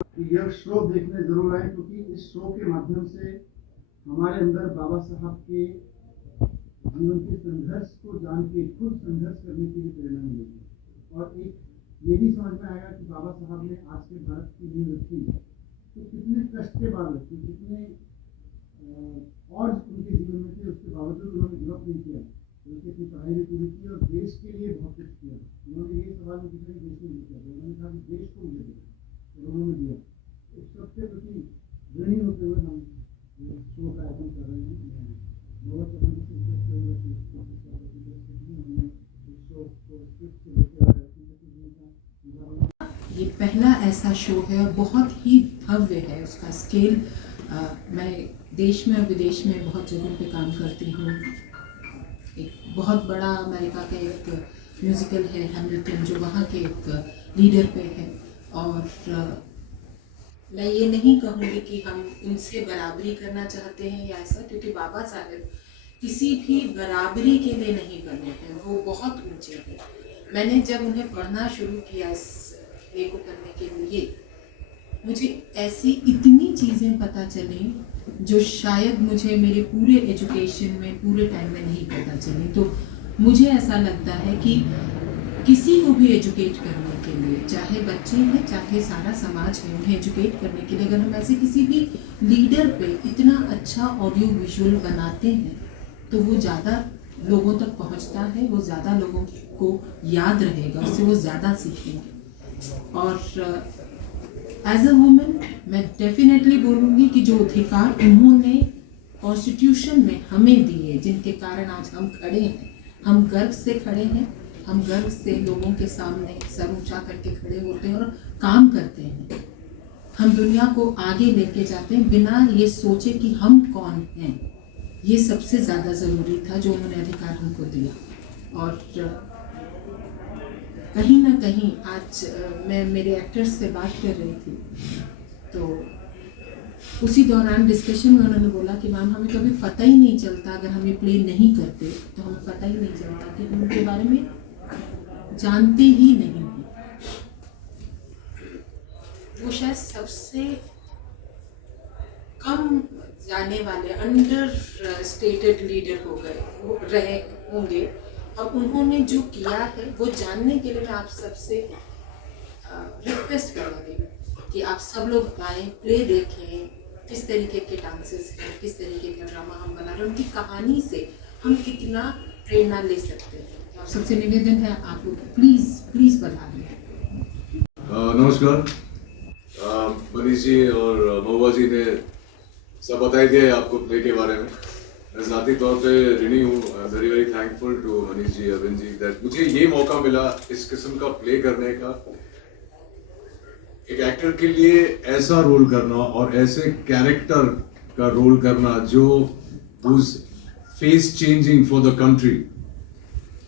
यह शो देखने जरूर आए, क्योंकि इस शो के माध्यम से हमारे अंदर बाबा साहब के जीवन के संघर्ष को जान के खुद संघर्ष करने की भी प्रेरणा मिलेगी, और एक ये भी समझ में आएगा कि बाबा साहब ने आज के भारत की नींव रखी तो कितने कष्ट के बाद रखी, कितने और उनके जीवन में थे, उसके बावजूद उन्होंने गिव अप नहीं किया, बल्कि अपनी पढ़ाई भी पूरी की और देश के लिए बहुत कुछ किया। उन्होंने ये सवाल नहीं पूछा कि देश में किया, उन्होंने कहा कि देश को मुझे दिया और उन्होंने दिया। इस सबके प्रति ऋणी होते हुए हम शो का आयोजन कर रहे हैं। बहुत ये पहला ऐसा शो है और बहुत ही भव्य है उसका स्केल। मैं देश में और विदेश में बहुत जगहों पे काम करती हूँ। एक बहुत बड़ा अमेरिका का एक म्यूज़िकल है हैमिल्टन, जो वहाँ के एक लीडर पे है, और मैं ये नहीं कहूँगी कि हम उनसे बराबरी करना चाहते हैं या ऐसा, क्योंकि बाबा साहब किसी भी बराबरी के लिए नहीं बने हैं, वो बहुत ऊंचे हैं। मैंने जब उन्हें पढ़ना शुरू किया इस ये को करने के लिए, मुझे ऐसी इतनी चीज़ें पता चली जो शायद मुझे मेरे पूरे एजुकेशन में पूरे टाइम में नहीं पता चली। तो मुझे ऐसा लगता है कि किसी को भी एजुकेट करने के लिए, चाहे बच्चे हैं चाहे सारा समाज है, उन्हें एजुकेट करने के लिए अगर हम ऐसे किसी भी लीडर पे इतना अच्छा ऑडियो विजुअल बनाते हैं तो वो ज़्यादा लोगों तक पहुंचता है, वो ज़्यादा लोगों को याद रहेगा, उससे वो ज़्यादा सीखेंगे। और एज अ वुमेन मैं डेफिनेटली बोलूँगी कि जो अधिकार उन्होंने कॉन्स्टिट्यूशन में हमें दिए, जिनके कारण आज हम खड़े हैं, हम गर्व से खड़े हैं, हम गर्व से लोगों के सामने सर ऊंचा करके खड़े होते हैं और काम करते हैं। हम दुनिया को आगे लेके जाते हैं बिना ये सोचे कि हम कौन हैं। ये सबसे ज़्यादा ज़रूरी था जो उन्होंने अधिकार हमको दिया। और कहीं ना कहीं आज मैं मेरे एक्टर्स से बात कर रही थी, तो उसी दौरान डिस्कशन में उन्होंने बोला कि मैम हमें कभी पता ही नहीं चलता, अगर हम ये प्ले नहीं करते तो हमें पता ही नहीं चलता कि हम उनके बारे में जानते ही नहीं हैं। वो शायद सबसे कम जाने वाले अंडर स्टेटेड लीडर हो गए रहे होंगे, और उन्होंने जो किया है वो जानने के लिए मैं आप सबसे रिक्वेस्ट करूँगी कि आप सब लोग आए, प्ले देखें, किस तरीके के डांसेस हैं, किस तरीके का ड्रामा हम बना रहे हैं, उनकी कहानी से हम कितना प्रेरणा ले सकते हैं। सबसे निवेदन है आप लोग प्लीज़ बता दें। नमस्कार। मनीष जी और महुआ जी ने सब बता ही दिया आपको प्ले के बारे में। मैं ज़ाती तौर पे ऋणी हूँ, very very thankful to Manish ji, Arvind ji, that मुझे ये मौका मिला इस किस्म का प्ले करने का। एक एक्टर के लिए ऐसा रोल करना और ऐसे कैरेक्टर का रोल करना जो who's face changing for the country,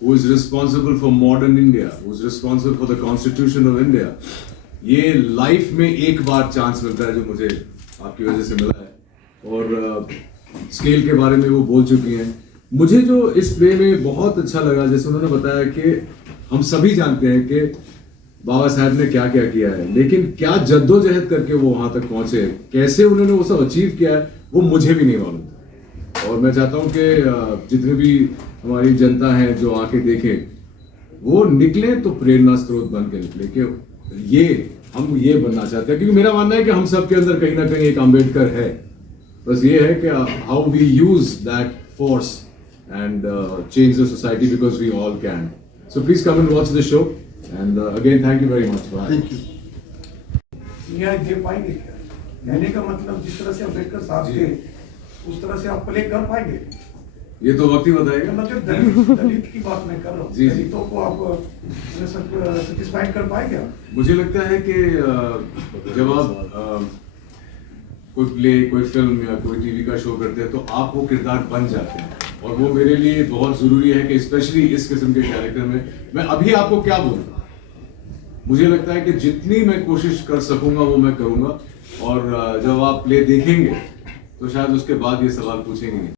who is responsible for modern India, who is responsible for the Constitution of India, ये लाइफ में एक बार चांस मिलता है जो मुझे आपकी वजह से मिला है। और स्केल के बारे में वो बोल चुकी हैं। मुझे जो इस प्ले में बहुत अच्छा लगा, जैसे उन्होंने बताया कि हम सभी जानते हैं कि बाबा साहब ने क्या क्या किया है, लेकिन क्या जद्दोजहद करके वो वहाँ तक पहुँचे, कैसे उन्होंने वो सब अचीव किया है, वो मुझे भी नहीं मालूम था। और मैं चाहता हूँ कि जितने भी हमारी जनता है जो आके देखें, वो निकले तो प्रेरणा स्रोत बन के निकले कि हम ये बनना चाहते हैं। क्योंकि मेरा मानना है कि हम सब के अंदर कहीं ना कहीं एक अम्बेडकर है। बस ये है कि how we use that force and change the society, because we all can. So please come and watch the show and again thank you very much. Thank you. न्याय दे पाएंगे क्या? कहने का मतलब जिस तरह से अम्बेडकर साहब थे उस तरह से आप प्ले कर पाएंगे? ये तो वक्त ही बताएगा। मतलब दलित की बात मैं कर रहा हूँ, दलितों को आप सेटिस्फाइड कर पाएंगे? मुझे लगता है कि जब आप कोई प्ले, कोई फिल्म या कोई टीवी का शो करते हैं तो आप वो किरदार बन जाते हैं, और वो मेरे लिए बहुत ज़रूरी है कि स्पेशली इस किस्म के कैरेक्टर में मैं अभी आपको क्या बोलूँ। मुझे लगता है कि जितनी मैं कोशिश कर सकूंगा वो मैं करूँगा, और जब आप प्ले देखेंगे तो शायद उसके बाद ये सवाल पूछेंगे नहीं।